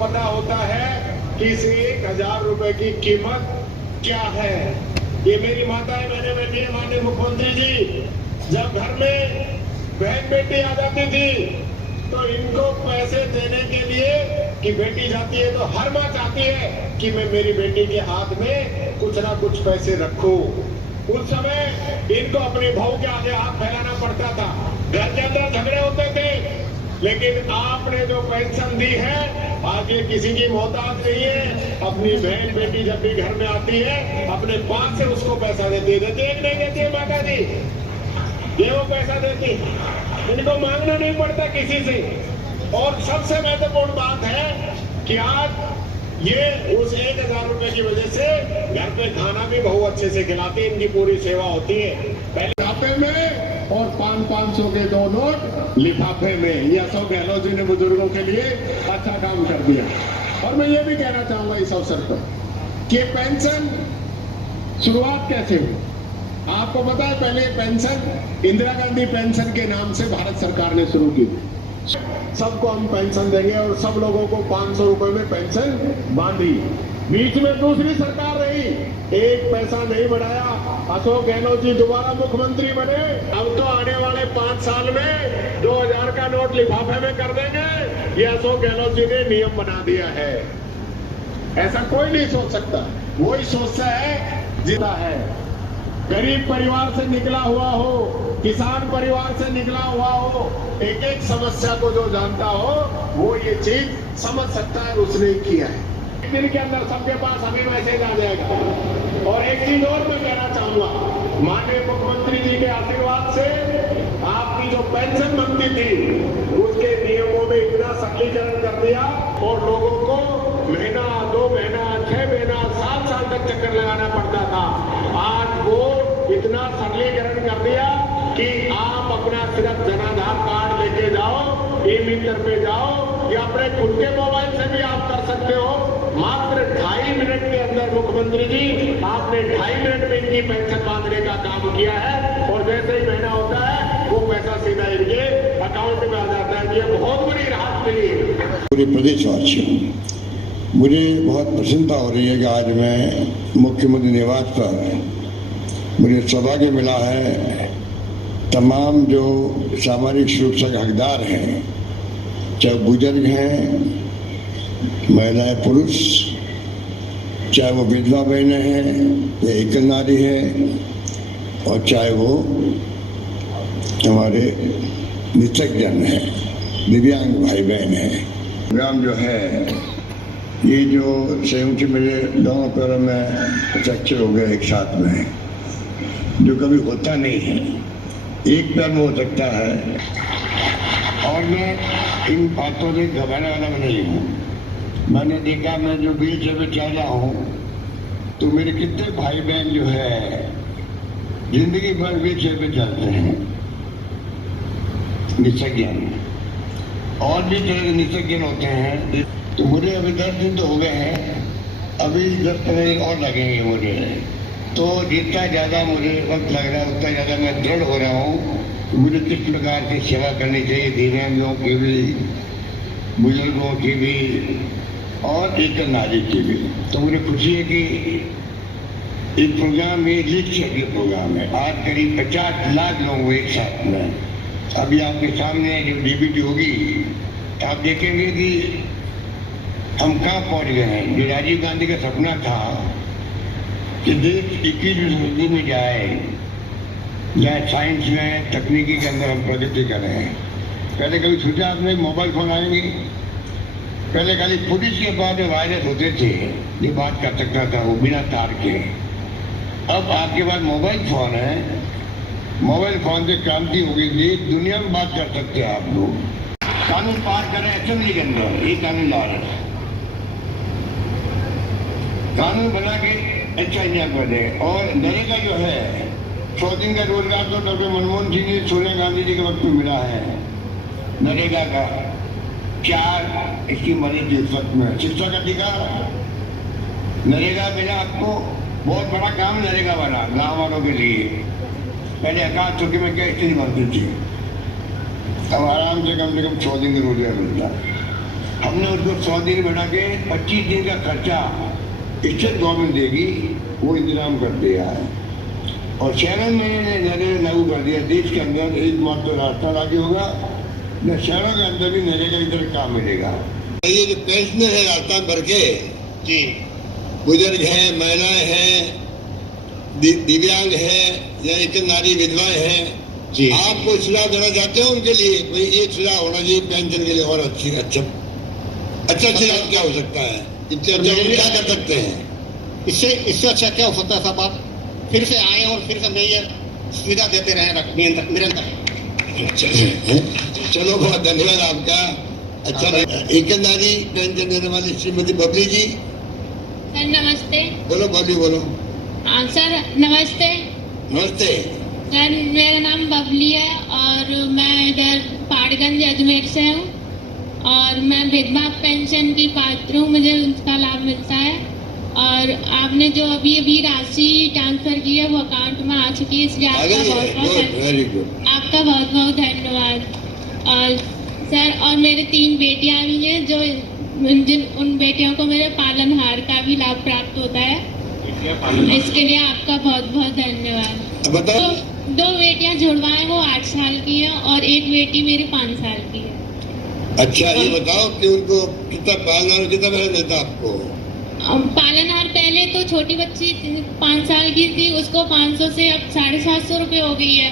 पता होता है कि इस 1,000 रुपए की कीमत क्या है। ये मेरी माताएं बहनें बैठी है, माननीय मुख्यमंत्री जी, जब घर में बहन बेटी आ जाती थी तो इनको पैसे देने के लिए कि बेटी जाती है तो हर माँ चाहती है कि मैं मेरी बेटी के हाथ में कुछ ना कुछ पैसे रखूं। उस समय इनको अपनी बहू के आगे हाथ फैलाना पड़ता था, घर के अंदर झगड़े होते थे। लेकिन आपने जो पेंशन दी है, आज ये किसी की मोहताज नहीं है। अपनी बहन बेटी जब भी घर में आती है अपने पास से उसको पैसा देती है कि नहीं देती है माता जी, ये वो पैसा देती, इनको मांगना नहीं पड़ता किसी से। और सबसे महत्वपूर्ण बात है कि आज ये उस 1,000 रुपए की वजह से घर पे खाना भी बहुत अच्छे से खिलाती है, इनकी पूरी सेवा होती है। पहले खाते में और 500 के 2 नोट लिफाफे में। ये अशोक गहलोत जी ने बुजुर्गों के लिए अच्छा काम कर दिया। और मैं ये भी कहना चाहूंगा इस अवसर पर कि पेंशन शुरुआत कैसे हुई। आपको पता है पहले पेंशन इंदिरा गांधी पेंशन के नाम से भारत सरकार ने शुरू की। सबको हम पेंशन देंगे और सब लोगों को 500 रुपए में पेंशन बांधी। बीच में दूसरी सरकार रही, एक पैसा नहीं बढ़ाया। अशोक गहलोत जी दोबारा मुख्यमंत्री बने, अब तो आने वाले 5 साल में 2000 का नोट लिफाफे में कर देंगे, ये अशोक गहलोत जी ने नियम बना दिया है। ऐसा कोई नहीं सोच सकता, वही सोचता है जीता है। गरीब परिवार से निकला हुआ हो, किसान परिवार से निकला हुआ हो, एक एक समस्या को जो जानता हो वो ये चीज समझ सकता है, उसने किया है। एक दिन के अंदर सबके पास अभी मैसेज आ जाएगा। और एक चीज और मैं कहना चाहूंगा, माननीय मुख्यमंत्री जी के आशीर्वाद से आपकी जो पेंशन बनती थी उसके नियमों में इतना सरलीकरण कर दिया और लोगों को महीना 2 महीना 6 महीना 7 साल तक चक्कर लगाना पड़ता था। आज वो इतना सरलीकरण कर दिया कि आप अपना सिर्फ जनाधार कार्ड लेके जाओ, ई-मित्र पे जाओ या अपने खुद के मोबाइल से भी आप कर सकते हो। मात्र 2.5 मिनट के अंदर मुख्यमंत्री जी आपने 2.5 मिनट में इनकी पेंशन बांधने का काम किया है। और जैसे ही महीना होता है वो पैसा सीधा इनके अकाउंट में आ जाता है। ये बहुत बड़ी राहत मिली है पूरे प्रदेशवासियों। मुझे बहुत प्रसन्नता हो रही है कि आज मैं मुख्यमंत्री निवास पर मुझे सौभाग्य मिला है तमाम जो सामाजिक सुरक्षा के हकदार हैं, चाहे बुजुर्ग हैं, महिलाएं, पुरुष, चाहे वो विधवा बहनें हैं या एकल नारी है, और चाहे वो हमारे निःशक्तजन हैं, दिव्यांग भाई बहन हैं। प्रोग्राम जो है ये जो संयुक्त मेरे दोनों पैरों में फ्रैक्चर हो गया एक साथ में, जो कभी होता नहीं है, एक पैर में हो सकता है। और मैं इन बातों से घबराने वाला नहीं हूँ। मैंने देखा, मैं जो व्हील चेयर पे चल रहा हूँ तो मेरे कितने भाई बहन जो है जिंदगी भर व्हील चेयर पे चलते हैं, निःशक्तजन और भी तरह के निःशक्तजन होते हैं। तो मुझे अभी 10 दिन तो हो गए हैं, अभी 10-15 दिन और लगेंगे मुझे। तो जितना ज़्यादा मुझे वक्त लग रहा है उतना ज़्यादा मैं दृढ़ हो रहा हूँ कि मुझे किस प्रकार की सेवा करनी चाहिए, दिव्यांगों की भी, बुजुर्गों की भी और एकल नारी की भी। तो मुझे खुशी है कि एक प्रोग्राम में लिस्ट के प्रोग्राम है, आज करीब 50 लाख लोग एक साथ में। अभी आपके सामने जो डीबीटी होगी आप देखेंगे कि हम कहाँ पहुँच गए हैं। जो राजीव गांधी का सपना था कि देश 21वीं सदी में जाए, जहाँ साइंस में तकनीकी के अंदर हम प्रगति कर रहे हैं। पहले कभी सोचा आपने मोबाइल फोन आएंगे? पहले खाली पुलिस के पास वायरस होते थे जो बात कर सकता था वो बिना तार के। अब आपके पास मोबाइल फोन है, मोबाइल फोन से क्रांति हो गई, देश दुनिया में बात कर सकते हैं आप लोग। कानून पास करें असेंबली के अंदर, ये कानून ला रहे हैं, कानून बना के अच्छा इंतजाम कर दे। और नरेगा जो है 100 दिन का रोजगार तो डॉक्टर मनमोहन सिंह जी, सोनिया गांधी जी के वक्त में मिला है। नरेगा का 4 इसकी मदद थी उस वक्त में। शिक्षा का अधिकार, नरेगा मिला आपको, बहुत बड़ा काम नरेगा बना गाँव वालों के लिए। पहले आकाश चौकी में क्या स्थिति बनती थी, अब आराम से कम 100 दिन का रोजगार मिलता। हमने उसको 100 दिन बढ़ा के 25 दिन का खर्चा स्टेट गवर्नमेंट देगी, वो इंतजाम कर दिया है। और शहरों में नरेगा लागू कर दिया। देश के अंदर एकमात्र तो रास्ता लागू होगा, न शहरों के अंदर भी नरेगा की तरह काम मिलेगा। ये जो पेंशनर है रास्ता भर के जी बुजुर्ग हैं, महिलाएं हैं, दिव्यांग है या एक नारी विधवाएं हैं, जी आपको सुझाव देना चाहते हो उनके लिए? भाई ये सुझाव होना चाहिए पेंशन के लिए और अच्छा सुझाव क्या हो सकता है? इससे अच्छा हम क्या कर सकते हैं? इससे अच्छा क्या हो सकता है साहब? आप फिर से आए और फिर से मैं ये सुविधा देते रहे निरंतर। चलो बहुत धन्यवाद आपका। अच्छा एक नारी पेंशन देने वाली श्रीमती बबली जी, सर नमस्ते। बोलो बबली बोलो। सर नमस्ते। नमस्ते। सर मेरा नाम बबली है और मैं इधर पाड़गंज अजमेर से हूँ और मैं विधवा पेंशन की पात्र हूँ, मुझे उसका लाभ मिलता है। और आपने जो अभी राशि ट्रांसफर की है वो अकाउंट में आ चुकी है, इसलिए आपका बहुत बहुत धन्यवाद। और सर और मेरे 3 बेटियां भी हैं जो उन बेटियों को मेरे पालनहार का भी लाभ प्राप्त होता है, इसके लिए आपका बहुत बहुत धन्यवाद। बताओ। 2 बेटियां जुड़वा हैं, वो 8 साल की है और एक बेटी मेरी 5 साल की है। अच्छा ये बताओ कि उनको कितना पालनहार कितना पैसा मिलता है आपको? पालनहार पहले तो छोटी बच्ची 5 साल की थी, उसको 500 से अब 750 रुपए हो गई है।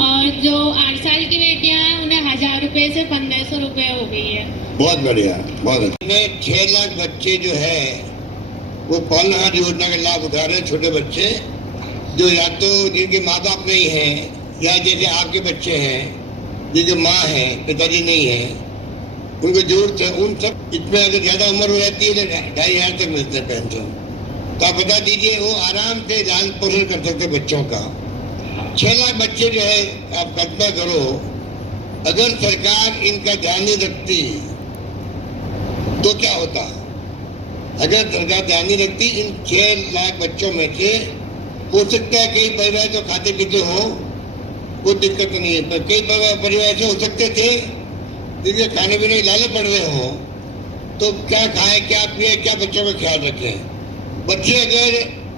और जो 8 साल की बेटियां हैं उन्हें 1000 रुपए से 1500 रुपए हो गई है। बहुत बढ़िया, बहुत अच्छा। 6 लाख बच्चे जो है वो पालनहार योजना का लाभ उठा रहे हैं। छोटे बच्चे जो या तो जिनके माँ बाप नहीं है या जैसे आपके बच्चे हैं जिनके माँ है पिताजी नहीं है, उनको जरूरत है। उन सब इसमें अगर ज्यादा उम्र हो जाती है तो 2500 तक मिलते हैं पेंशन। तो आप बता दीजिए वो आराम से लालन पोषण कर सकते बच्चों का। 6 लाख बच्चे जो है, आप कल्पना करो अगर सरकार इनका ध्यान नहीं रखती तो क्या होता। अगर सरकार ध्यान नहीं रखती इन 6 लाख बच्चों में से हो सकता है कई परिवार जो खाते पीते हो, कोई दिक्कत नहीं है, पर कई परिवार ऐसे हो सकते थे जिनके खाने पीने की लालच पड़ रहे हो, तो क्या खाए क्या पिए क्या बच्चों का ख्याल रखें। बच्चे अगर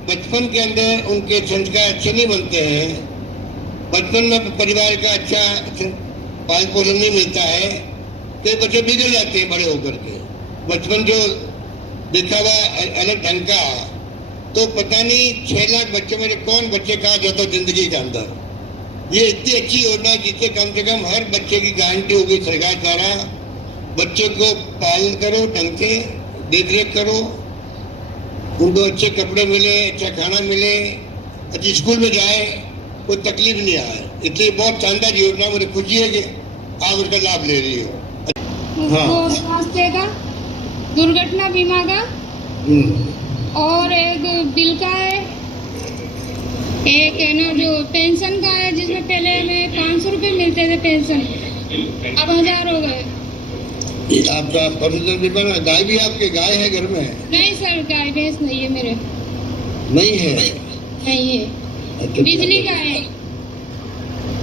बचपन के अंदर उनके संस्कार अच्छे नहीं बनते हैं, बचपन में परिवार का अच्छा पालन पोषण नहीं मिलता है, तो बच्चे बिगड़ जाते हैं बड़े होकर के। बचपन जो देखा हुआ अलग ढंग का, तो पता नहीं 6 लाख बच्चों में कौन बच्चे कहाँ जाता है जिंदगी के अंदर। ये इतनी अच्छी योजना है जिससे कम से कम हर बच्चे की गारंटी होगी सरकार द्वारा। बच्चे को पालन करो, ढंग से देख रेख करो, उनको अच्छे कपड़े मिले, अच्छा खाना मिले, अच्छी स्कूल में जाए, कोई तकलीफ नहीं आए। इसलिए बहुत शानदार योजना, मुझे खुशी है कि आप उसका लाभ ले रही हो। हाँ। स्वास्थ्य का, दुर्घटना बीमा का और एक बिल का है, एक है ना जो पेंशन का है, जिसमें पहले हमें 500 रुपये मिलते थे पेंशन, अब 1000 हो गए। आपका पर्सनल बीमा गाय भी आपके गाय है घर में? नहीं सर, गाय भैंस नहीं है मेरे। नहीं है? नहीं है। अच्छा, बिजली का है।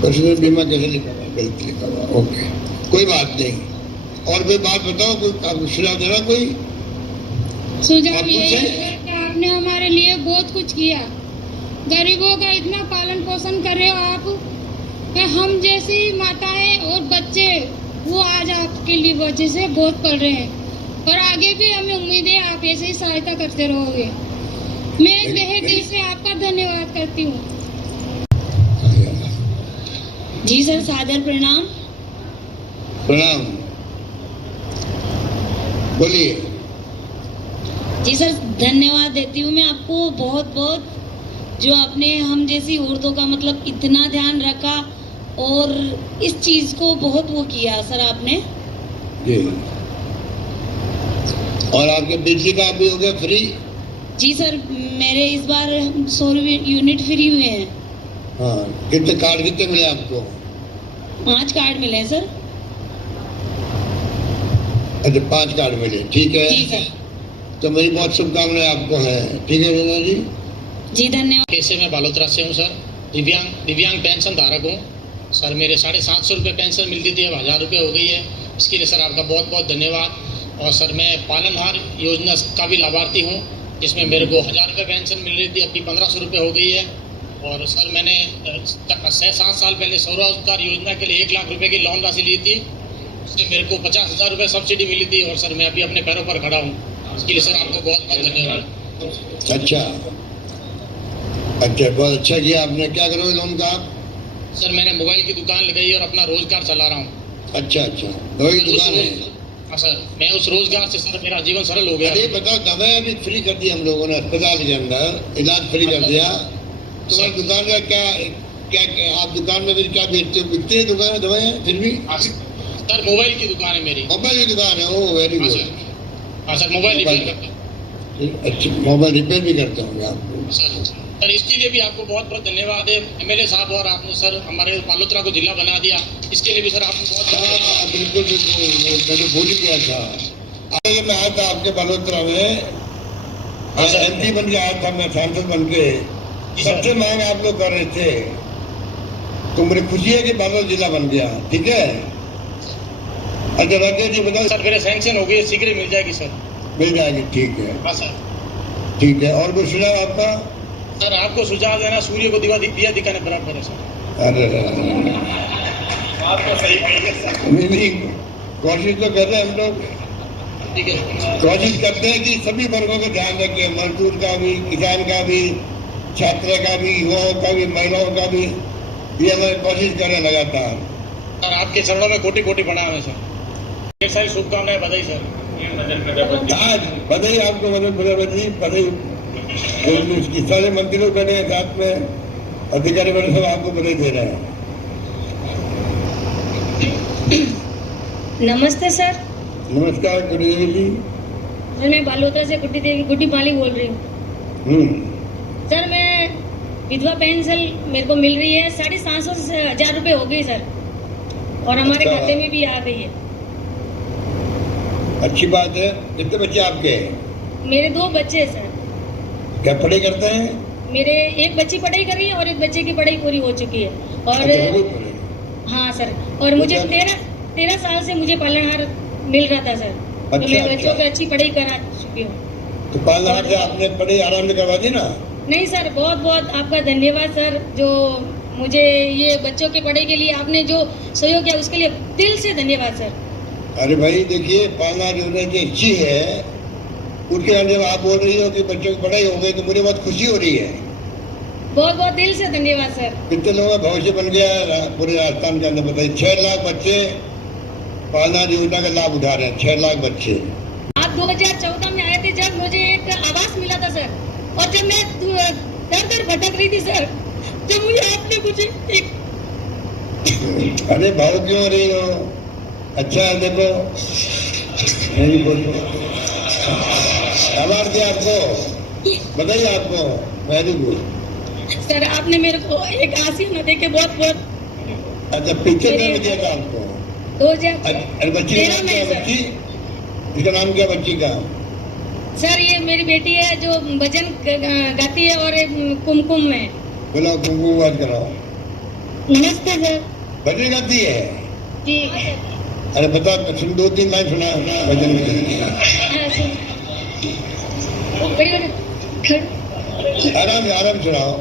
पर्सनल बीमा कैसे लिखा हुआ? गलत लिखा हुआ, ओके कोई बात नहीं। और कोई बात बताओ, कोई सुझाव देना? कोई सुझाव ये है कि आपने हमारे लिए बहुत कुछ किया, गरीबों का इतना पालन पोषण कर रहे हो आप कि हम जैसी माताएं और बच्चे वो आज आपके लिए वजह से बहुत पल रहे हैं और आगे भी हमें उम्मीद है आप ऐसे ही सहायता करते रहोगे। मैं तहे दिल से आपका धन्यवाद करती हूँ। जी सर, सादर प्रणाम। प्रणाम, बोलिए। जी सर, धन्यवाद देती हूँ मैं आपको बहुत बहुत, जो आपने हम जैसी औरतों का मतलब इतना ध्यान रखा और इस चीज को बहुत वो किया सर आपने जी। और आपके बिजली का भी हो गया फ्री? जी सर, मेरे इस बार 100 यूनिट फ्री हुए हैं। हाँ, कितने कार्ड कितने मिले आपको? 5 कार्ड मिले हैं सर। अच्छा, 5 कार्ड मिले, ठीक है। जी सर। तो मेरी बहुत शुभकामनाएं आपको है, ठीक है रीना जी? जी धन्यवाद। कैसे मैं बालोतरा से हूँ सर, दिव्यांग पेंशन धारक हूँ सर। मेरे 750 रुपये पेंशन मिलती थी, अब 1000 रुपये हो गई है। इसके लिए सर आपका बहुत बहुत धन्यवाद। और सर मैं पालनहार योजना का भी लाभार्थी हूँ, जिसमें मेरे को 1000 रुपये पेंशन मिल रही थी, अभी 1500 रुपये हो गई है। और सर मैंने 6-7 साल पहले स्वरोजगार योजना के लिए 1 लाख रुपए की लोन राशि ली थी, उससे मेरे को 50,000 रुपये सब्सिडी मिली थी। और सर मैं अभी अपने पैरों पर खड़ा हूँ, इसके लिए सर आपको बहुत बहुत धन्यवाद। अच्छा, बहुत अच्छा किया आपने। क्या करोगे लोन का आप? सर मैंने मोबाइल की दुकान लगाई और अपना रोजगार चला रहा हूँ। अच्छा, दवाई की दुकान है? हाँ सर, मैं उस रोजगार से सर मेरा जीवन सरल हो गया। अरे बताओ, दवाई भी फ्री कर दी हम लोगों ने, अस्पताल के अंदर इलाज फ्री कर दिया। तुम्हारी दुकान का क्या क्या आप दुकान में क्या बेचते हो? बिकती है दुकान में दवाई फिर भी? सर मोबाइल की दुकान है मेरी। मोबाइल की दुकान है? ओ वेरी गुड। हाँ सर, मोबाइल रिपेयर करते हैं। अच्छा, मोबाइल रिपेयर भी करते होंगे आप? सर इसके लिए भी आपको बहुत बहुत धन्यवाद है एमएलए साहब, और आपने सर हमारे बालोतरा को जिला बना दिया, इसके लिए भी सर आपको बहुत बहुत बिल्कुल बिल्कुल, मैंने भूल ही गया था। मैं आया था आपके बालोतरा में, MP बन के आया था मैं, सांसद बन के। सबसे मांग आप लोग कर रहे थे, तो मुझे खुशी है कि बालोद जिला बन गया। ठीक है, अच्छा राकेश जी बताओ। सर मेरे सैंक्शन हो गई, शीघ्र मिल जाएगी सर। मिल जाएगी, ठीक है। हाँ सर, ठीक है। और कुछ सुझाव आपका? सर आपको सुझाव देना, सूर्य को दिया दिखाने बराबर है सर। अरे आपको सही कहिए सर। नहीं, कोशिश तो कर रहे हैं हम लोग, ठीक है। कोशिश करते हैं कि सभी वर्गों का ध्यान रखें, मजदूर का भी, किसान का भी, छात्र का भी, युवाओं का भी, महिलाओं का भी। ये हमें कोशिश कर रहे हैं लगातार। सर आपके चरणों में कोटि कोटि प्रणाम है सर। ढेर सारी शुभकामनाएं, बधाई सर। आज बधाई आपको, मदन प्रजापति, बधाई। सारे मंत्री लोग बैठे हैं साथ में, अधिकारी बड़े सब आपको बधाई दे रहे हैं। नमस्ते सर। नमस्कार गुड्डी देवी जी। सर मैं बालोतरा से गुड्डी माली बोल रही हूँ। सर मैं विधवा पेंशन मेरे को मिल रही है, 750 रुपये हो गई सर, और हमारे खाते में भी आ गई है। अच्छी बात है। कितने बच्चे आपके? मेरे 2 बच्चे हैं सर। क्या पढ़ाई करते हैं? मेरे एक बच्ची पढ़ाई कर रही है और एक बच्चे की पढ़ाई पूरी हो चुकी है। और हाँ सर, और मुझे 13 साल से मुझे पालनहार मिल रहा था सर। तो मैं बच्चों पे अच्छी पढ़ाई करा चुकी हूँ। तो पालनहार से आपने पढ़ाई आराम से करवा दी ना? नहीं सर, बहुत बहुत आपका धन्यवाद सर, जो मुझे ये बच्चों की पढ़ाई के लिए आपने जो सहयोग किया, उसके लिए दिल से धन्यवाद सर। अरे भाई देखिए, पालनहार योजना की अच्छी है, उसके अंदर आप बोल रही हो कि बच्चों की पढ़ाई हो गई, तो मुझे बहुत खुशी हो रही है। बहुत बहुत दिल से धन्यवाद सर। कितने लोगों का भविष्य बन गया पूरे राजस्थान के अंदर? बताइए, 6 लाख बच्चे पालनहार योजना का लाभ उठा रहे हैं। 6 लाख बच्चे। आप 2014 में आए थे, जब मुझे एक आवास मिला था सर, और जब मैं दर भटक रही थी सर, जब मुझे आपने मुझे एक अरे भाव क्यों रही हो? अच्छा है, देखो नहीं बोलो, आवाज दिया आपको, बताइए आपको। वेरी गुड सर, आपने मेरे को एक आशीर्वाद दे के बहुत बहुत। अच्छा, पिक्चर में दिया था आपको? 2013 बच्ची का नाम क्या? बच्ची, इसका नाम क्या बच्ची का? सर ये मेरी बेटी है जो भजन गाती है और कुमकुम में। बोला कुमकुम बात कराओ। नमस्ते सर। भजन गाती है जी। अरे बता, 2-3 लाइन सुना भजन में। आराम सुनाओ।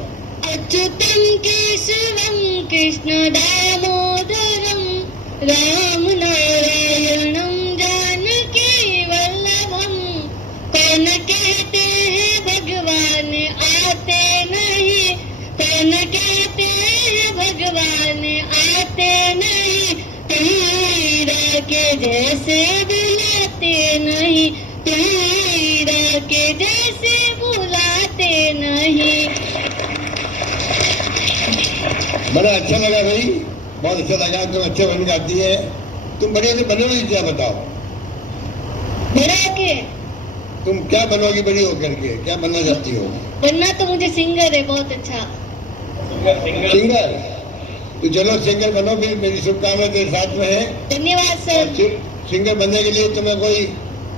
अच्युतम केशवम कृष्ण दामोदरम राम नारायणम जानकी वल्लभम। कौन कहते हैं भगवान आते नहीं, कौन कहते हैं भगवान आते नहीं। तुम के जैसे बुलाते नहीं, तुम के जैसे बुलाते नहीं। बड़ा अच्छा लगा भाई, बहुत अच्छा लगा। तुम अच्छे बन गाती है। तुम बड़े से बनोगी क्या? बताओ। बड़ा के तुम क्या बनोगी बड़ी होकर के? क्या बनना चाहती हो? बनना तो मुझे सिंगर है बहुत अच्छा। सिंगर? तो चलो सिंगर बनो, फिर मेरी शुभकामनाएं तेरे साथ में है। धन्यवाद सर। सिंगर बनने के लिए तुम्हें कोई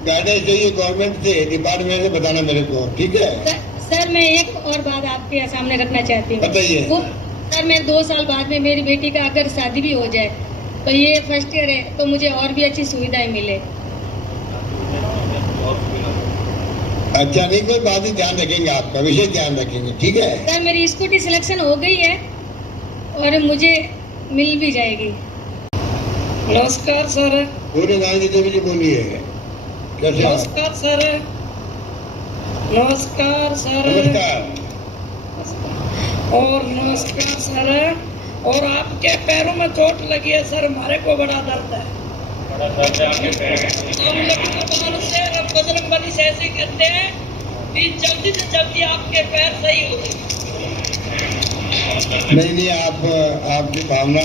गाइडेंस चाहिए गवर्नमेंट से, डिपार्टमेंट से, बताना मेरे को, ठीक है? सर मैं एक और बात आपके सामने रखना चाहती हूँ। बताइए। सर मैं 2 साल बाद में मेरी बेटी का अगर शादी भी हो जाए, तो ये फर्स्ट ईयर है, तो मुझे और भी अच्छी सुविधाएं मिले। अच्छा नहीं, कोई बात नहीं, ध्यान रखेंगे, आपका विशेष ध्यान रखेंगे, ठीक है। सर मेरी स्कूटी सिलेक्शन हो गई है और मुझे मिल भी जाएगी। नमस्कार सर। पूरे गांधी देवी जी बोलिए, कैसे हो? नमस्कार सर। नमस्कार सर। नमस्कार। और नमस्कार सर। और आपके पैरों में चोट लगी है सर, हमारे को बड़ा दर्द है। हम लखनऊ से बजरंग बली से ऐसे कहते हैं कि जल्दी से जल्दी आपके पैर सही हो जाए। नहीं, आपकी भावना,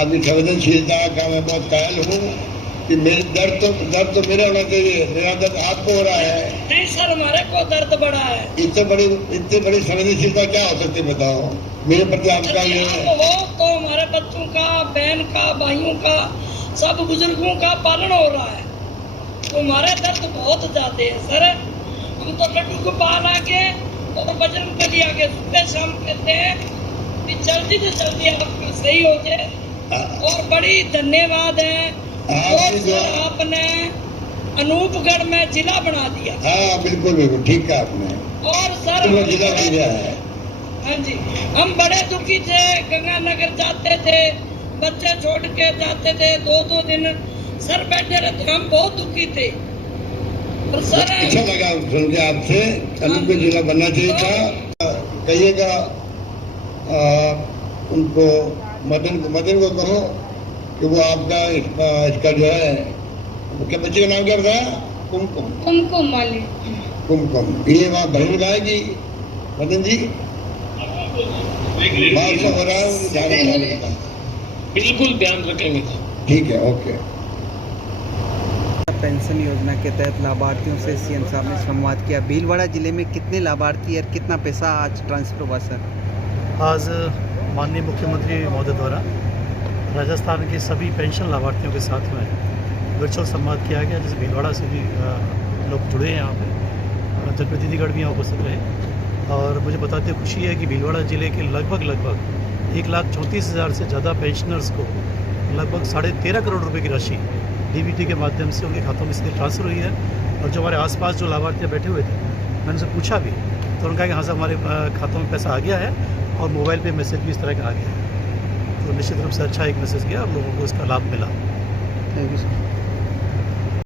आपकी संवेदनशीलता का मैं बहुत कायल हूँ कि मेरे दर्द तो मेरा होना चाहिए, मेरा दर्द आपको हो रहा है। नहीं सर, हमारे को दर्द बड़ा है। इतनी बड़ी संवेदनशीलता क्या हो सकती है, बताओ मेरे प्रति आपका ये। वो तो हमारे बच्चों का, बहन का, भाइयों का, सब बुजुर्गों का पालन हो रहा है, तो हमारे दर्द बहुत ज्यादा है सर। हम तो लड्डू गोपाल आके और बजरंग बली आके सुबह शाम कहते हैं कि जल्दी से जल्दी आपका सही हो जाए। और बड़ी धन्यवाद है सर, आपने अनूपगढ़ में जिला बना दिया। हाँ बिल्कुल बिल्कुल ठीक है आपने। और सर जिला बन गया है। हाँ जी, हम बड़े दुखी थे, गंगानगर जाते थे, बच्चे छोड़ के जाते थे, 2-2 दिन सर बैठे रहते, हम बहुत दुखी थे। और सर अच्छा लगा सुन के आपसे, अनूपगढ़ जिला बनना चाहिए था। कहिएगा उनको, मदन को कहो कि वो आपका इसका जो है, क्या बच्चे का नाम क्या बताया? कुमकुम वाले। कुमकुम, ये वहाँ बहन लाएगी मदन जी, बात से हो रहा है, ध्यान रखना। बिल्कुल ध्यान रखेंगे। ठीक है, ओके। पेंशन योजना के तहत लाभार्थियों से सीएम साहब ने संवाद किया। भीलवाड़ा जिले में कितने लाभार्थी और कितना पैसा आज ट्रांसफर हुआ सर? आज माननीय मुख्यमंत्री महोदय द्वारा राजस्थान के सभी पेंशन लाभार्थियों के साथ में वर्चुअल संवाद किया गया, जिससे भीलवाड़ा से भी लोग जुड़े हैं यहाँ पे, जनप्रतिनिधिगण भी यहाँ उपस्थित रहे। और मुझे बताते खुशी है कि भीलवाड़ा ज़िले के लगभग 1,34,000 से ज़्यादा पेंशनर्स को लगभग 13.5 करोड़ रुपए की राशि डीबीटी के माध्यम से उनके खातों में सीधे ट्रांसफ़र हुई है। और जो हमारे आसपास जो लाभार्थी बैठे हुए थे, मैंने उनसे पूछा भी, तो उन्होंने कहा कि हाँ साहब, हमारे खातों में पैसा आ गया है और मोबाइल पे मैसेज भी इस तरह का आ गया है। तो निश्चित रूप से अच्छा एक मैसेज गया और लोगों को इसका लाभ मिला। Thank you sir.